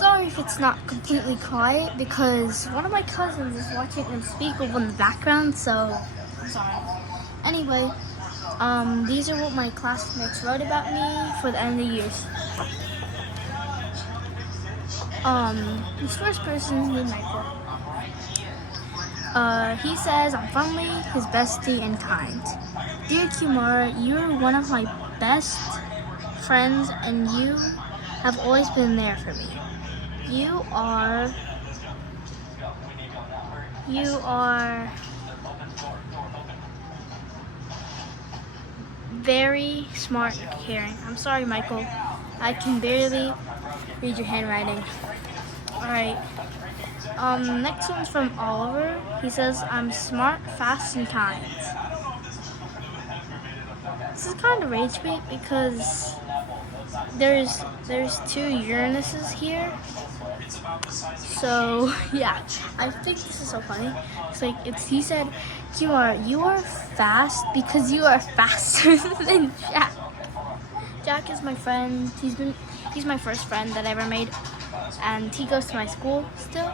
sorry if it's not completely quiet because one of my cousins is watching them speak over in the background, so I'm sorry. Anyway, these are what my classmates wrote about me for the end of the years. This first person is named Michael. He says, I'm friendly, his bestie, and kind. Dear Kimara, you're one of my best friends, and you have always been there for me. You are very smart and caring. I'm sorry, Michael. I can barely read your handwriting. Alright. Next one's from Oliver. He says, I'm smart, fast, and kind. This is kind of rage bait because there's two Uranuses here. So yeah, I think this is so funny. He said, Kimara, you are fast because you are faster than Jack. Jack is my friend. He's my first friend that I ever made, and he goes to my school still.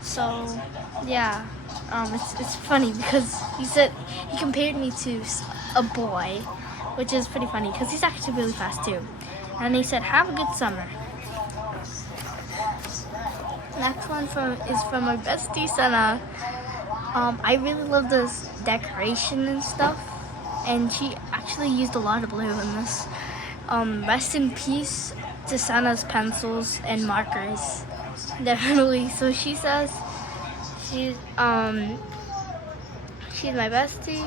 So yeah, it's funny because he compared me to a boy, which is pretty funny because he's actually really fast too. And he said, have a good summer. Next one is from my bestie Sana. I really love this decoration and stuff, and she actually used a lot of blue in this. Rest in peace to Sana's pencils and markers. Definitely. So she says she's my bestie,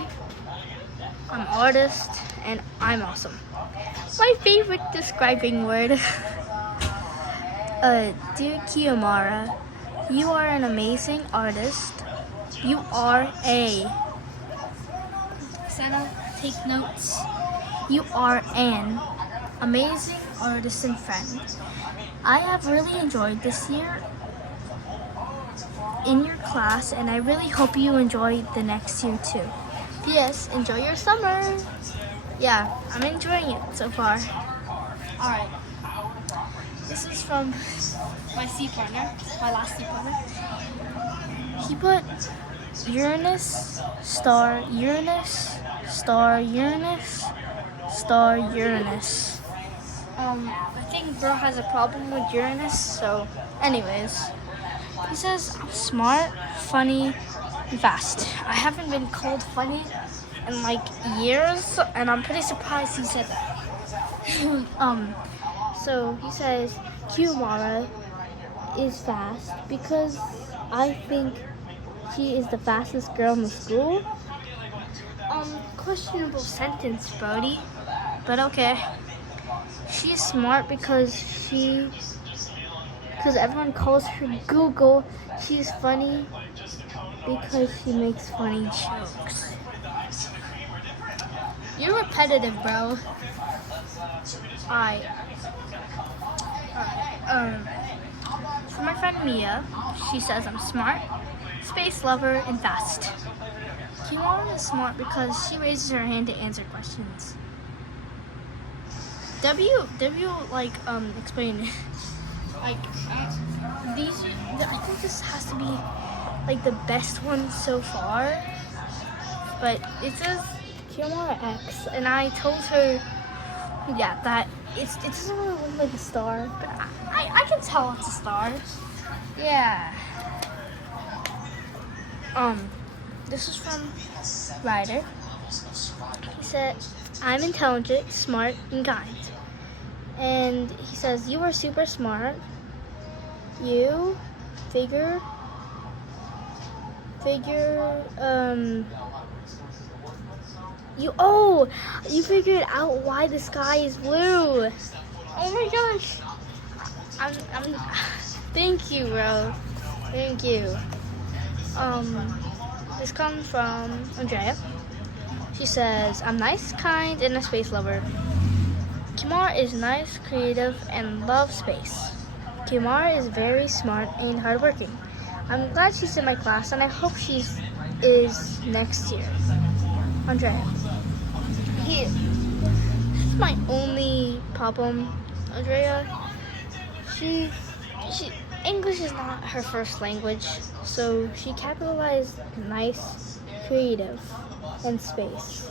I'm an artist, and I'm awesome. My favorite describing word. Dear Kiyomara, you are an amazing artist. You are Sana, take notes. You are an amazing artist and friend. I have really enjoyed this year in your class, and I really hope you enjoy the next year too. P.S. Enjoy your summer. Yeah, I'm enjoying it so far. Alright. This is from my C partner, my last C partner. He put Uranus, star, Uranus, star, Uranus, star, Uranus. I think bro has a problem with Uranus, so anyways. He says, I'm smart, funny, and fast. I haven't been called funny in like years, and I'm pretty surprised he said that. So he says, Kiyomara is fast because I think she is the fastest girl in the school. Questionable sentence, Brody, but okay. She's smart because everyone calls her Google. She's funny because she makes funny jokes. You're repetitive, bro. Alright. For my friend Mia, she says I'm smart, space lover, and fast. Kimara is smart because she raises her hand to answer questions. Explain it. I think this has to be like the best one so far. But it says Kimara X, and I told her, that it doesn't really look like a star, but I can tell it's a star. Yeah. This is from Ryder. He said, I'm intelligent, smart, and kind. And he says, you are super smart. You figure, you figured out why the sky is blue. Oh my gosh. Thank you, bro. Thank you. This comes from Andrea. She says, I'm nice, kind, and a space lover. Kimara is nice, creative, and loves space. Kimara is very smart and hardworking. I'm glad she's in my class, and I hope she is next year. Andrea. This is my only problem, Andrea. She's English is not her first language, so she capitalized nice, creative, and space.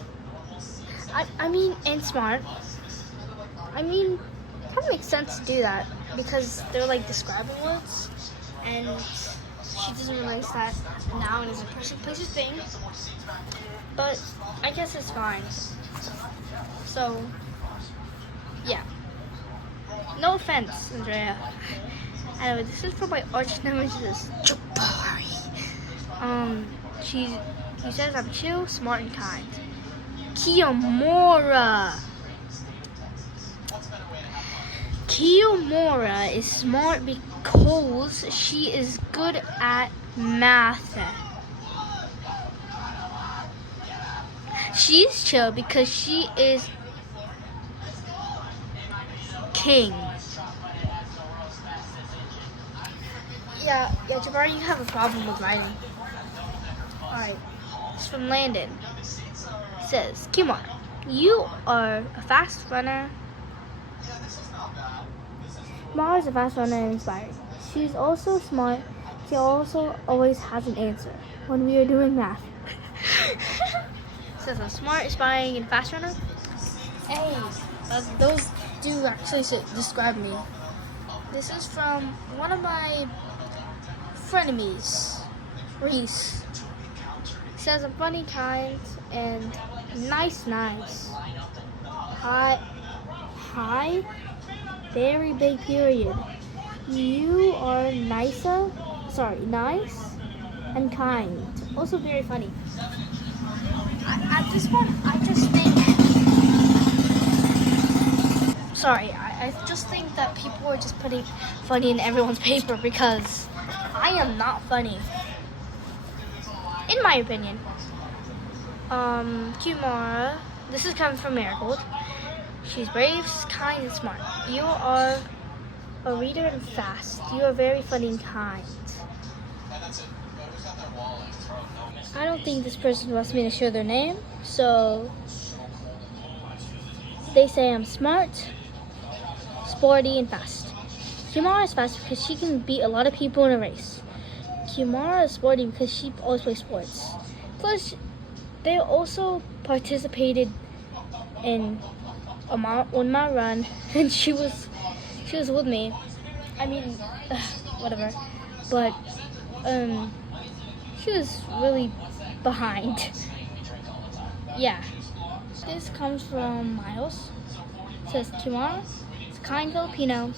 I mean, and smart. I mean, it kind of makes sense to do that because they're like describing words, and she doesn't realize that a noun is a person, place, or thing. But I guess it's fine. So, yeah. No offense, Andrea. Anyway, this is for my arch nemesis, Jabari. He says I'm chill, smart, and kind. Kiyomura. Kiyomura is smart because she is good at math. She's chill because she is king. Yeah, Jabari, you have a problem with writing. Alright, it's from Landon. It says, Kimar, you are a fast runner. Kimar is a fast runner and inspiring. She's also smart. She also always has an answer when we are doing math. Says I'm smart, inspiring, and fast runner. Hey, those do actually describe me. This is from one of my frenemies, Reese. Says I'm funny, kind, and nice. Hi, very big period. You are nice and kind. Also very funny. At this point, I just think that people are just putting funny in everyone's paper because I am not funny. In my opinion. Kumara, this is coming from Marigold. She's brave, kind, and smart. You are a reader and fast. You are very funny and kind. I don't think this person wants me to share their name, so they say I'm smart, sporty, and fast. Kimara is fast because she can beat a lot of people in a race. Kimara is sporty because she always plays sports. Plus, they also participated in a 1 mile run, and she was with me. I mean, whatever. But she was really behind. Yeah. This comes from Miles. It says, Kimara is a kind Filipino,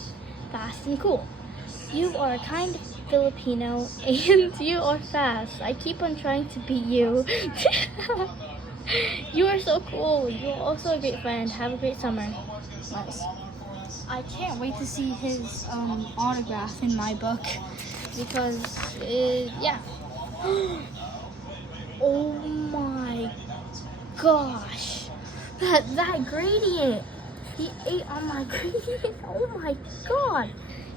fast and cool. You are a kind Filipino and you are fast. I keep on trying to beat you. You are so cool. You are also a great friend. Have a great summer. Miles. I can't wait to see his autograph in my book because, yeah. Oh my gosh, that gradient! He ate on my gradient. Oh my god!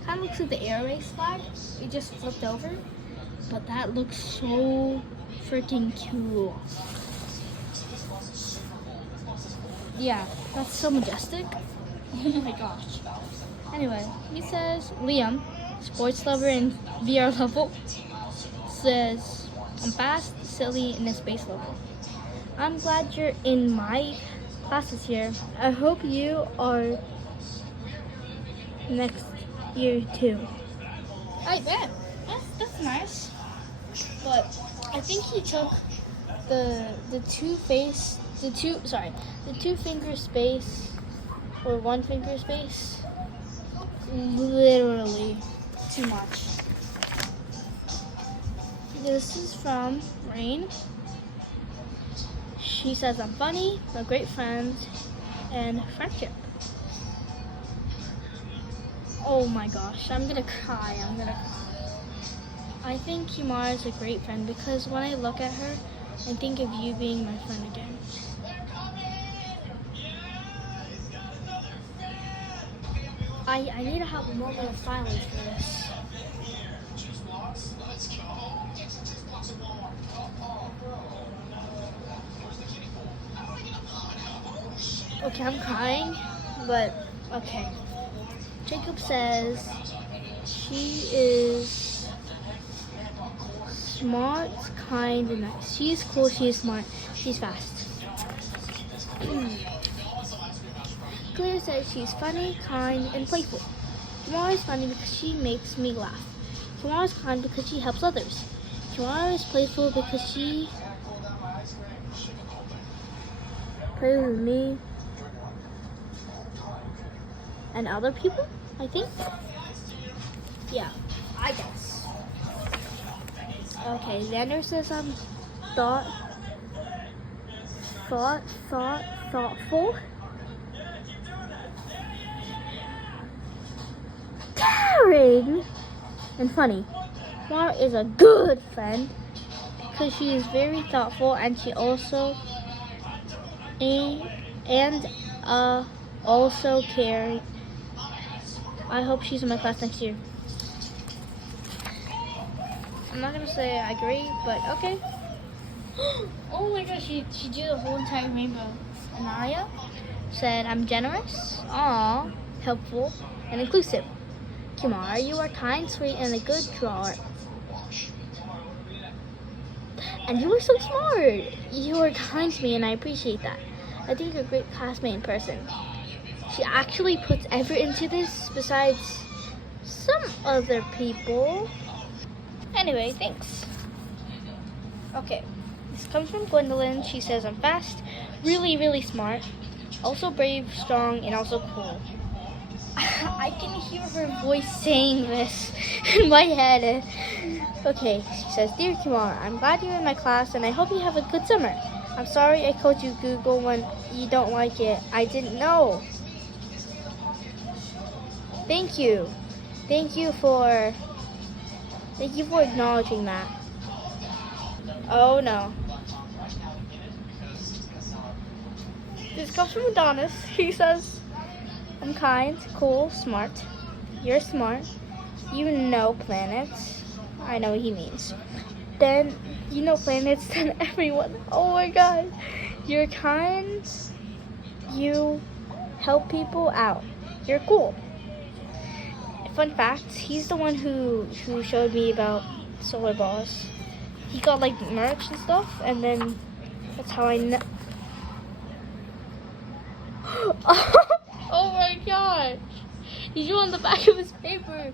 Kind of looks like the air race flag. It just flipped over, but that looks so freaking cool. Yeah, that's so majestic. Oh my gosh. Anyway, he says Liam, sports lover and VR level, says I'm fast, silly, and a space level. I'm glad you're in my classes here. I hope you are next year too. I bet. That's nice. But I think he took the two finger space or 1 finger space literally too much. This is from Rain. She says I'm funny, a great friend, and friendship. Oh my gosh, I'm gonna cry. I think Kimara is a great friend because when I look at her, I think of you being my friend again. I need to have a moment of silence for this. Okay, I'm crying, but okay. Jacob says She is smart, kind, and nice. She's cool, she's smart, she's fast. Claire says she's funny, kind, and playful. Kimara is funny because she makes me laugh. Kimara is kind because she helps others. Kimara is playful because she plays with me and other people, I think. Yeah, I guess. Okay, Xander says I'm thoughtful. Caring and funny. Mara is a good friend because she is very thoughtful and she also also caring. I hope she's in my class next year. I'm not gonna say I agree, but okay. Oh my gosh, she drew the whole entire rainbow. Anaya said I'm generous, helpful, and inclusive. Kimara, you are kind, sweet, and a good drawer. And you are so smart. You are kind to me, and I appreciate that. I think you're a great classmate in person. She actually puts effort into this, besides some other people. Anyway, thanks. Okay, this comes from Gwendolyn. She says I'm fast, really, really smart, also brave, strong, and also cool. I can hear her voice saying this in my head. Okay, she says, Dear Kimara, I'm glad you're in my class and I hope you have a good summer. I'm sorry I called you Google when you don't like it. I didn't know. Thank you. Thank you for acknowledging that. Oh no. This comes from Adonis. He says, I'm kind, cool, smart. You're smart. You know planets. I know what he means. Then you know planets than everyone. Oh my god. You're kind. You help people out. You're cool. Fun fact, he's the one who showed me about solar balls. He got like merch and stuff, and then that's how I know. Oh my gosh! He drew on the back of his paper.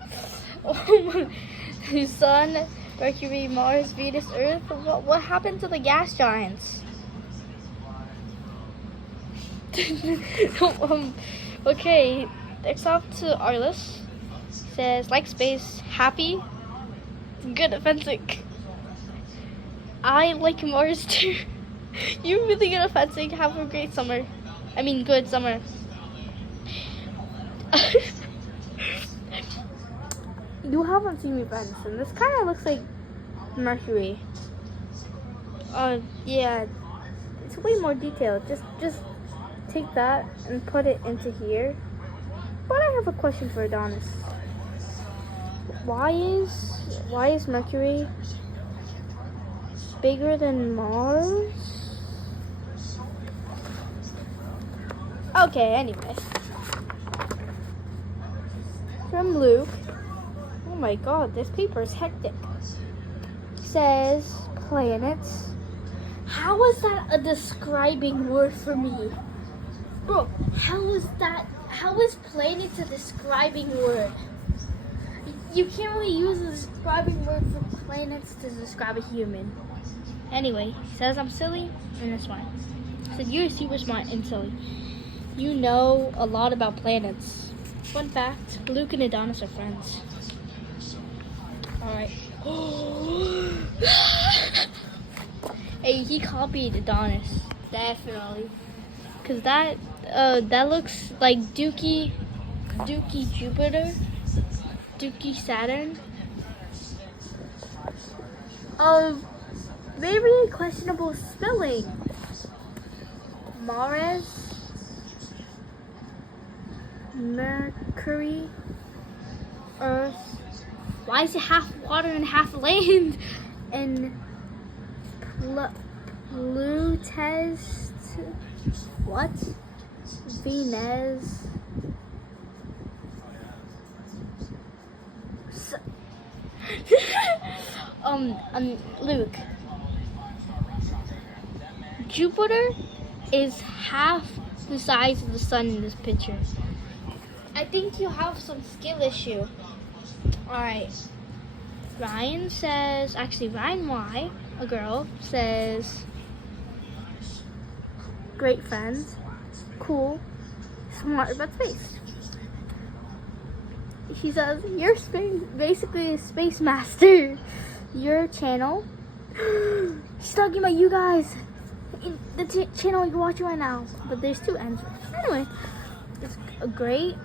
Oh my, Sun, Mercury, Mars, Venus, Earth. What happened to the gas giants? Okay, next off to Arliss. Says like space, happy, good at fencing. I like Mars too. You're really good at fencing. Have a great summer. I mean, good summer. You haven't seen me fence, and this kind of looks like Mercury. Yeah, it's way more detailed. Just take that and put it into here. But I have a question for Adonis. Why is Mercury bigger than Mars? Okay, anyway. From Luke. Oh my god, this paper is hectic. Says planets. How is that a describing word for me? Bro, how is planets a describing word? You can't really use a describing word for planets to describe a human. Anyway, he says I'm silly and I'm smart. He said you're super smart and silly. You know a lot about planets. Fun fact, Luke and Adonis are friends. Alright. Hey, he copied Adonis. Definitely. Cause that looks like Dookie Jupiter. Dookie Saturn. Very questionable spelling. Mars, Mercury, Earth. Why is it half water and half land? And Plutus. What? Venus. Luke. Jupiter is half the size of the sun in this picture. I think you have some skill issue. Alright. Ryan says, actually Ryan Y, a girl, says, great friends, cool, smart about space. She says, you're basically a space master. Your channel. She's talking about you guys. In the channel you're watching right now. But there's two ends. Anyway, it's a great,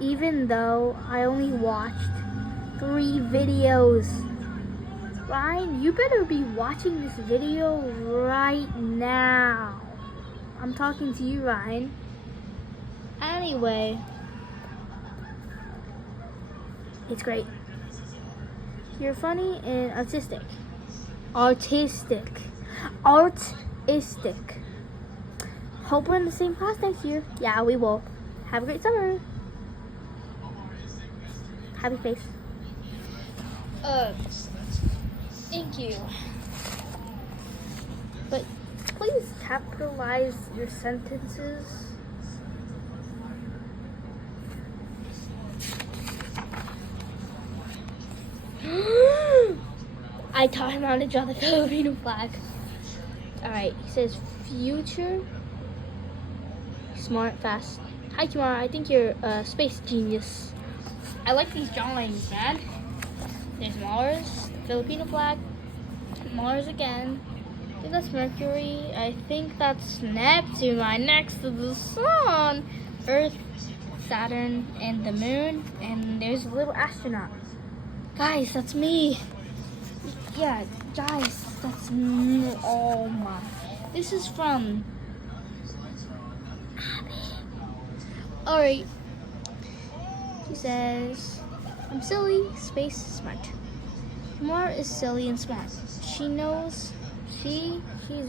even though I only watched 3 videos. Ryan, you better be watching this video right now. I'm talking to you, Ryan. Anyway, it's great. You're funny and artistic. Hope we're in the same class next year. Yeah, we will. Have a great summer. Happy face. Thank you. But please capitalize your sentences. I taught him how to draw the Filipino flag. Alright, he says future, smart, fast. Hi Kimara, I think you're a space genius. I like these drawings, man. There's Mars, the Filipino flag, Mars again. I think that's Mercury. I think that's Neptune right next to the sun. Earth, Saturn, and the moon. And there's a little astronaut. Guys, that's me. Yeah, guys, that's me. Oh my. This is from Abby. Alright. He says, I'm silly, space, smart. More is silly and smart. She knows she's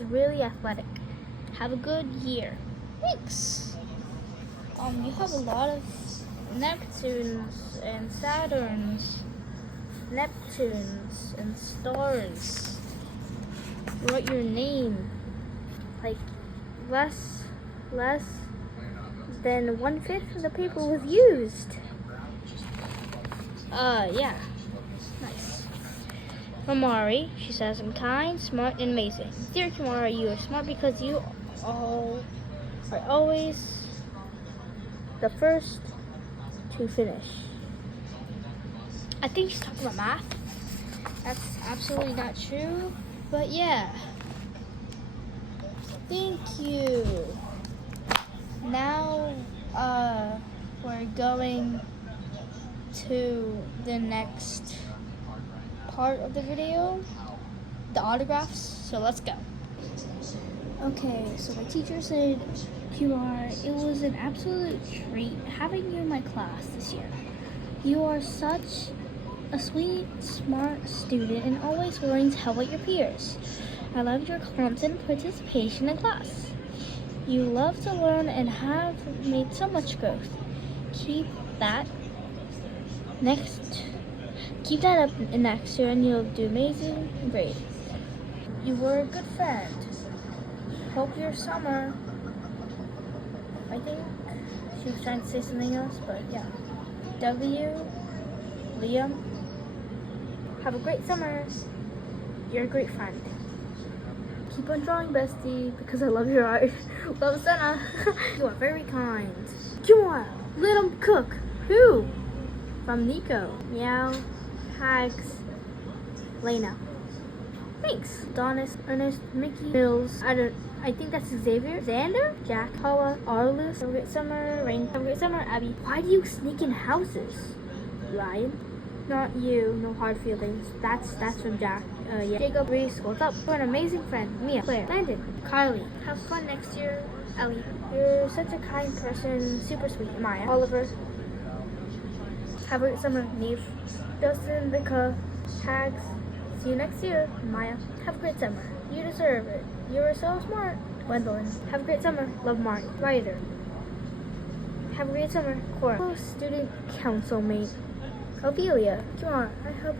really athletic. Have a good year. Thanks. You have a lot of Neptunes and Saturns. Neptunes and stars. Write your name. Like less than 1/5 of the paper was used. Yeah. Nice. Amari, she says, I'm kind, smart, and amazing. Dear Kimara, you are smart because you all are always the first to finish. I think she's talking about math. That's absolutely not true, but yeah. Thank you. Now, we're going to the next part of the video, the autographs, so let's go. Okay, so my teacher said, QR, it was an absolute treat having you in my class this year. You are such a sweet, smart student and always willing to help out your peers. I loved your constant participation in class. You love to learn and have made so much growth. Keep that up next year and you'll do amazing and great. You were a good friend. Hope your summer. I think she was trying to say something else, but yeah. Liam. Have a great summer. You're a great friend. Keep on drawing, bestie, because I love your art. Love, Senna. You are very kind. Kimura, let him cook. Who? From Nico. Meow. Hags. Lena. Thanks. Donis, Ernest, Mickey, Mills. I think that's Xavier. Xander? Jack. Paula. Arliss. Have a great summer. Rain. Have a great summer, Abby. Why do you sneak in houses? Ryan. Not you. No hard feelings. That's from Jack. Yeah. Jacob. Reese. What's up? You're an amazing friend. Mia. Claire. Landon. Kylie. Have fun next year. Ellie. You're such a kind person. Super sweet. Maya. Oliver. Have a great summer. Neve. Dustin. Vika. Tags. See you next year. Maya. Have a great summer. You deserve it. You are so smart. Gwendolyn. Have a great summer. Love, Mark. Ryder. Have a great summer. Cora. Student council mate. Ophelia. Come on. I hope